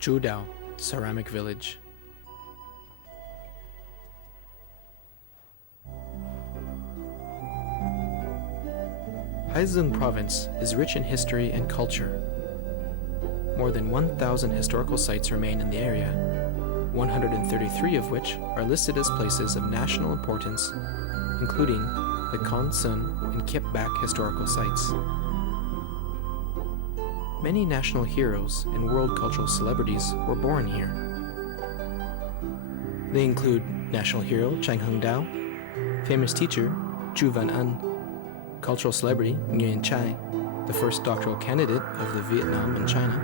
Chudao Ceramic Village. Dzung province is rich in history and culture. More than 1,000 historical sites remain in the area, 133 of which are listed as places of national importance, including the Kon Sun and Kiep Bak historical sites. Many national heroes and world cultural celebrities were born here. They include national hero Chang Hung Dao, famous teacher Chu Van An, cultural celebrity Nguyen Chai, the first doctoral candidate of the Vietnam and China,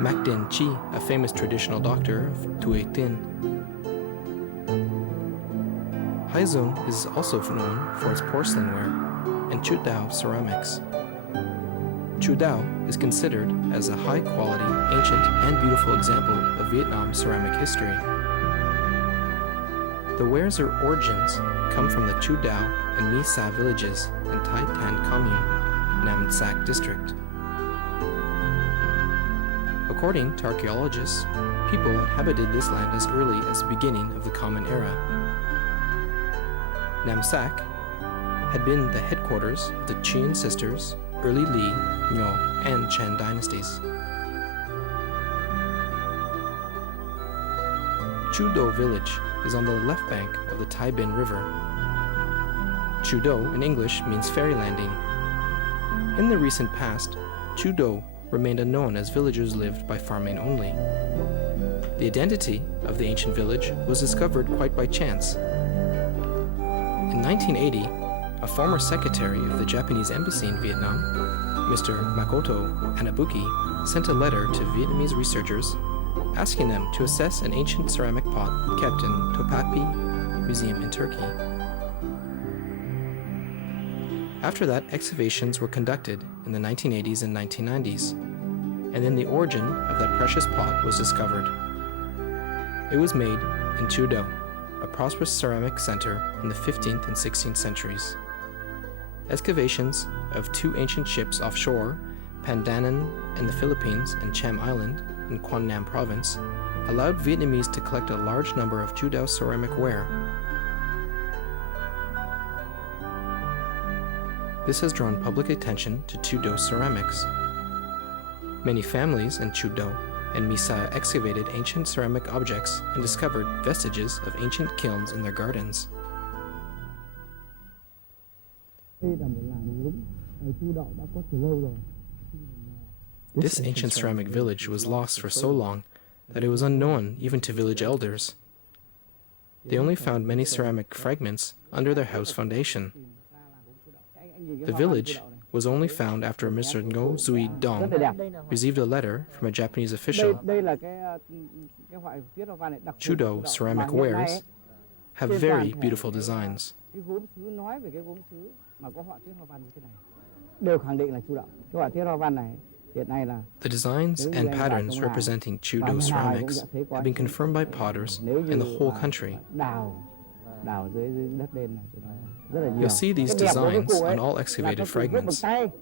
Mac Dien Chi, a famous traditional doctor of Thuy Tin. Haizun is also known for its porcelain ware and Chudao ceramics. Chudao is considered as a high-quality, ancient, and beautiful example of Vietnam ceramic history. The wares or origins come from the Chudao and My Sa villages in Tai Tan Commune, Nam Sac district. According to archaeologists, people inhabited this land as early as the beginning of the Common Era. Nam Sac had been the headquarters of the Chien sisters, early Li, Nyo, and Chen dynasties. Chudo village is on the left bank of the Tai Bin River. Chudo in English means ferry landing. In the recent past, Chudo remained unknown as villagers lived by farming only. The identity of the ancient village was discovered quite by chance. In 1980, a former secretary of the Japanese embassy in Vietnam, Mr. Makoto Anabuki, sent a letter to Vietnamese researchers asking them to assess an ancient ceramic pot kept in Topkapi Museum in Turkey. After that, excavations were conducted in the 1980s and 1990s, and then the origin of that precious pot was discovered. It was made in Chudo, a prosperous ceramic center in the 15th and 16th centuries. Excavations of two ancient ships offshore, Pandanan in the Philippines and Cham Island in Quang Nam province, allowed Vietnamese to collect a large number of Chudao ceramic ware. This has drawn public attention to Chudao ceramics. Many families in Chudo and My Sa excavated ancient ceramic objects and discovered vestiges of ancient kilns in their gardens. This ancient ceramic village was lost for so long that it was unknown even to village elders. They only found many ceramic fragments under their house foundation. The village was only found after Mr. Ngo Zui Dong received a letter from a Japanese official. Chudo ceramic wares have very beautiful designs. The designs and patterns representing Chudo ceramics have been confirmed by potters in the whole country. You'll see these designs on all excavated fragments. In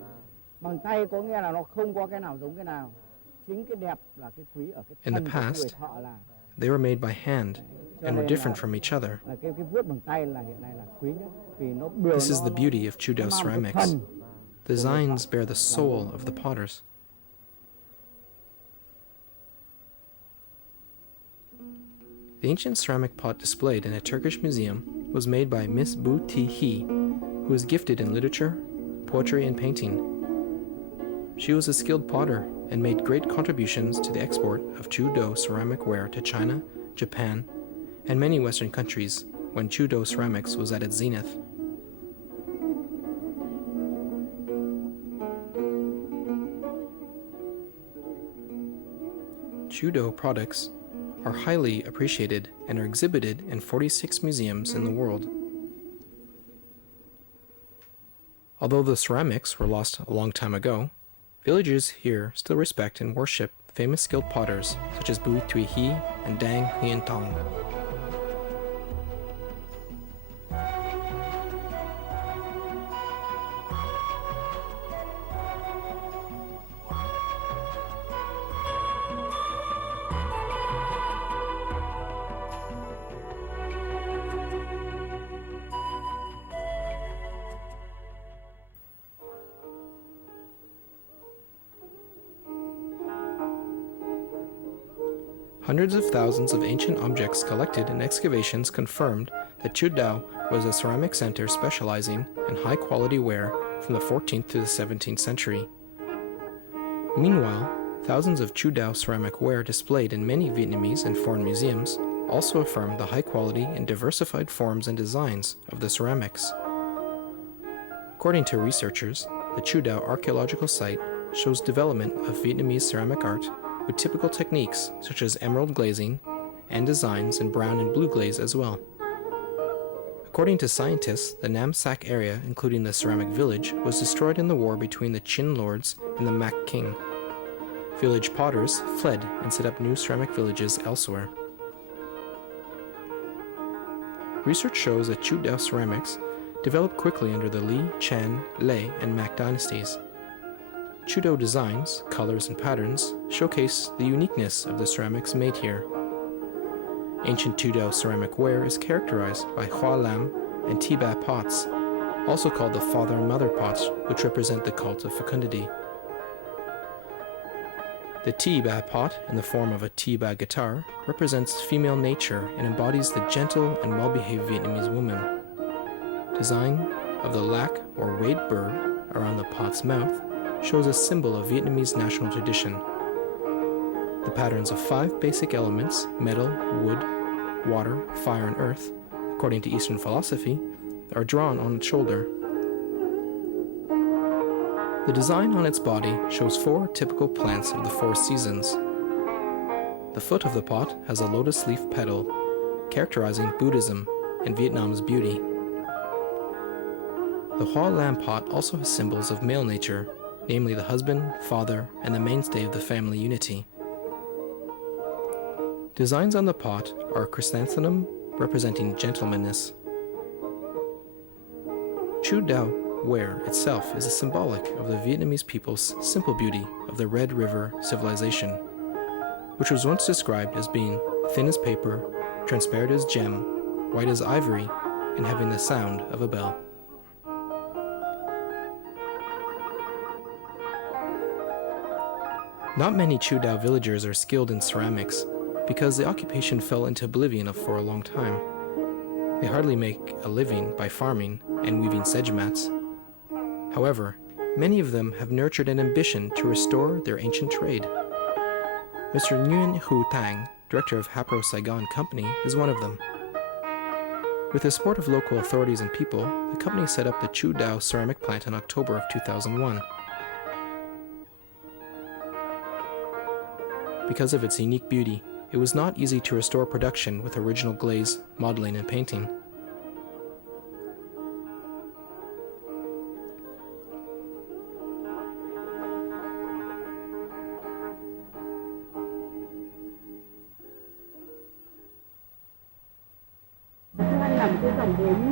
the past, they were made by hand and were different from each other. This is the beauty of Chudo ceramics. The designs bear the soul of the potters. The ancient ceramic pot displayed in a Turkish museum was made by Miss Bu Ti He, who is gifted in literature, poetry, and painting. She was a skilled potter and made great contributions to the export of Chudo ceramic ware to China, Japan, and many Western countries when Chudo ceramics was at its zenith. Chudo products are highly appreciated and are exhibited in 46 museums in the world. Although the ceramics were lost a long time ago, villagers here still respect and worship famous skilled potters such as Bui Tui He and Dang Nguyen Tong. Hundreds of thousands of ancient objects collected in excavations confirmed that Chudao was a ceramic center specializing in high-quality ware from the 14th to the 17th century. Meanwhile, thousands of Chudao ceramic ware displayed in many Vietnamese and foreign museums also affirm the high quality and diversified forms and designs of the ceramics. According to researchers, the Chudao archaeological site shows development of Vietnamese ceramic art with typical techniques such as emerald glazing and designs in brown and blue glaze as well. According to scientists, the Nam Sac area, including the ceramic village, was destroyed in the war between the Chin lords and the Mac king. Village potters fled and set up new ceramic villages elsewhere. Research shows that Chudao ceramics developed quickly under the Li, Chan, Lei, and Mac dynasties. Chudao designs, colors, and patterns showcase the uniqueness of the ceramics made here. Ancient Chudao ceramic ware is characterized by Hoa Lam and Ti Ba pots, also called the father and mother pots, which represent the cult of fecundity. The Ti Ba pot, in the form of a Ti Ba guitar, represents female nature and embodies the gentle and well-behaved Vietnamese woman. Design of the lac or wade bird around the pot's mouth shows a symbol of Vietnamese national tradition. The patterns of 5 basic elements, metal, wood, water, fire, and earth, according to Eastern philosophy, are drawn on its shoulder. The design on its body shows 4 typical plants of the 4 seasons. The foot of the pot has a lotus leaf petal, characterizing Buddhism and Vietnam's beauty. The Hoa Lam pot also has symbols of male nature, namely the husband, father, and the mainstay of the family unity. Designs on the pot are a chrysanthemum representing gentlemanliness. Chudao ware itself is a symbolic of the Vietnamese people's simple beauty of the Red River civilization, which was once described as being thin as paper, transparent as gem, white as ivory, and having the sound of a bell. Not many Chudao villagers are skilled in ceramics because the occupation fell into oblivion for a long time. They hardly make a living by farming and weaving sedge mats. However, many of them have nurtured an ambition to restore their ancient trade. Mr. Nguyen Hu Tang, director of Hapro Saigon Company, is one of them. With the support of local authorities and people, the company set up the Chudao ceramic plant in October of 2001. Because of its unique beauty, it was not easy to restore production with original glaze, modeling, and painting.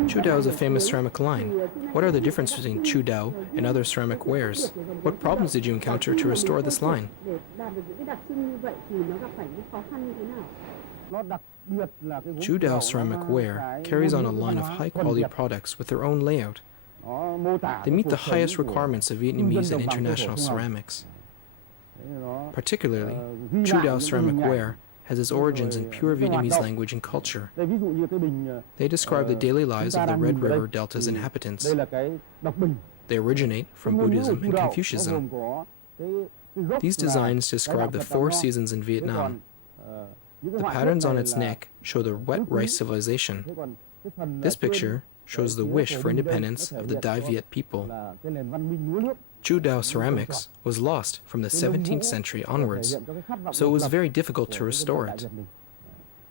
Chudao is a famous ceramic line. What are the differences between Chudao and other ceramic wares? What problems did you encounter to restore this line? Chudao ceramic ware carries on a line of high-quality products with their own layout. They meet the highest requirements of Vietnamese and international ceramics. Particularly, Chudao ceramic ware has its origins in pure Vietnamese language and culture. They describe the daily lives of the Red River Delta's inhabitants. They originate from Buddhism and Confucianism. These designs describe the 4 seasons in Vietnam. The patterns on its neck show the wet rice civilization. This picture shows the wish for independence of the Dai Viet people. Chudao ceramics was lost from the 17th century onwards, so it was very difficult to restore it.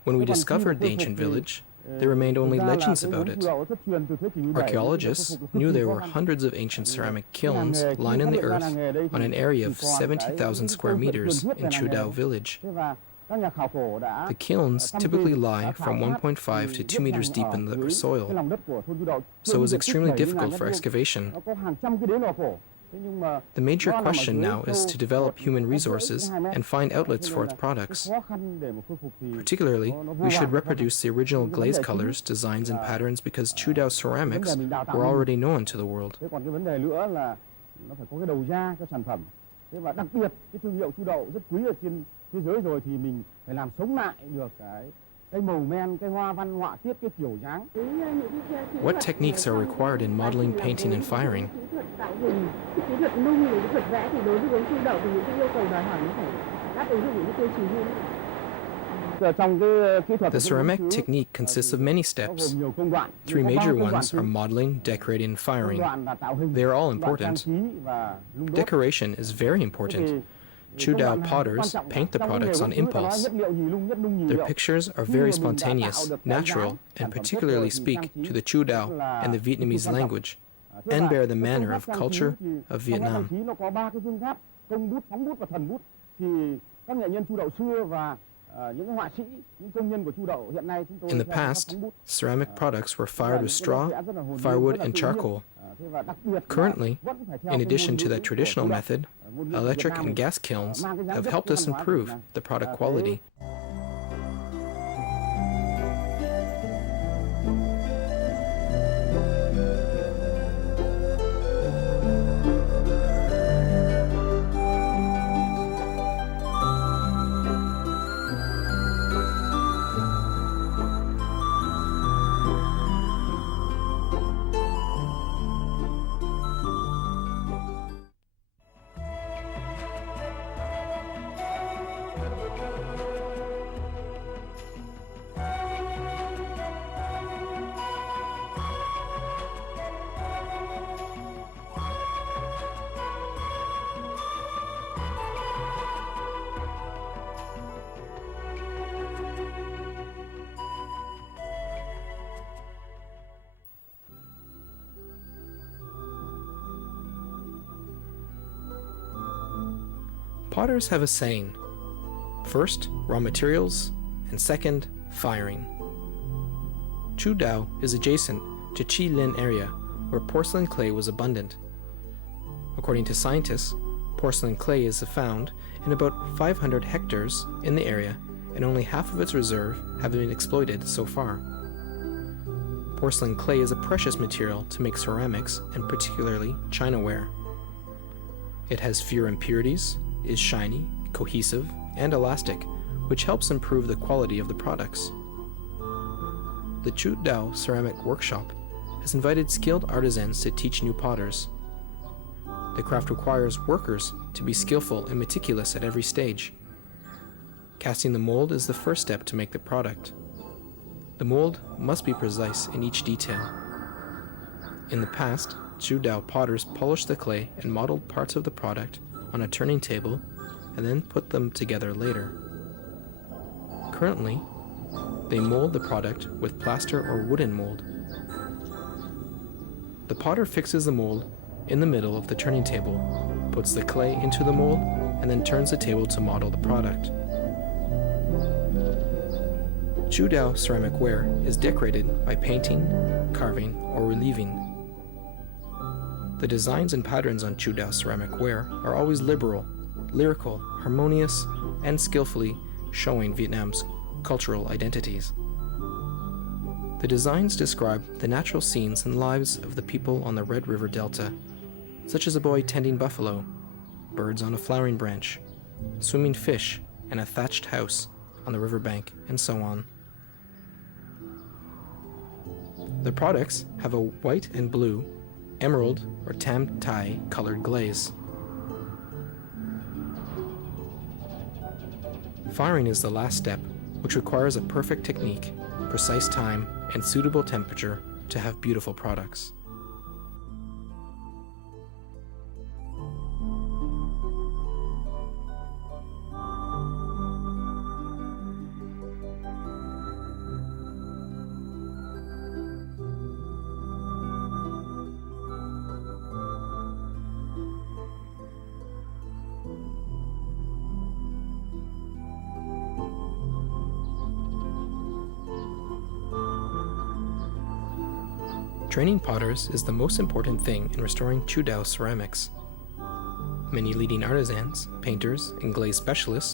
When we discovered the ancient village, there remained only legends about it. Archaeologists knew there were hundreds of ancient ceramic kilns lying in the earth on an area of 70,000 square meters in Chudao village. The kilns typically lie from 1.5 to 2 meters deep in the soil, so it was extremely difficult for excavation. The major question now is to develop human resources and find outlets for its products. Particularly, we should reproduce the original glaze colors, designs, and patterns because Chudao ceramics were already known to the world. phải làm sống lại được cái màu men, cái hoa văn họa tiết, cái kiểu dáng. What techniques are required in modeling, painting, and firing? Kỹ thuật nung và kỹ thuật vẽ thì đối với gốm chu đậu thì những cái yêu cầu đòi hỏi nó phải đáp ứng được những cái tiêu chí riêng. The ceramic technique consists of many steps. Three major ones are modeling, decorating, and firing. They are all important. Decoration is very important. Chu Dao potters paint the products on impulse. Their pictures are very spontaneous, natural, and particularly speak to the Chu Dao and the Vietnamese language, and bear the manner of culture of Vietnam. In the past, ceramic products were fired with straw, firewood, and charcoal. Currently, in addition to that traditional method, electric and gas kilns have helped us improve the product quality. Potters have a saying: first, raw materials, and second, firing. Chu Dao is adjacent to Chi Lin area, where porcelain clay was abundant. According to scientists, porcelain clay is found in about 500 hectares in the area, and only half of its reserve have been exploited so far. Porcelain clay is a precious material to make ceramics, and particularly chinaware. It has fewer impurities, is shiny, cohesive, and elastic, which helps improve the quality of the products. The Chu Dao Ceramic Workshop has invited skilled artisans to teach new potters. The craft requires workers to be skillful and meticulous at every stage. Casting the mold is the first step to make the product. The mold must be precise in each detail. In the past, Chu Dao potters polished the clay and modeled parts of the product on a turning table and then put them together later. Currently, they mold the product with plaster or wooden mold. The potter fixes the mold in the middle of the turning table, puts the clay into the mold, and then turns the table to model the product. Chu Dao ceramic ware is decorated by painting, carving, or relieving. The designs and patterns on Chu Dao ceramic ware are always liberal, lyrical, harmonious, and skillfully showing Vietnam's cultural identities. The designs describe the natural scenes and lives of the people on the Red River Delta, such as a boy tending buffalo, birds on a flowering branch, swimming fish, and a thatched house on the riverbank, and so on. The products have a white and blue, emerald or tam tai colored glaze. Firing is the last step, which requires a perfect technique, precise time, and suitable temperature to have beautiful products. Training potters is the most important thing in restoring Chu Dao ceramics. Many leading artisans, painters, and glaze specialists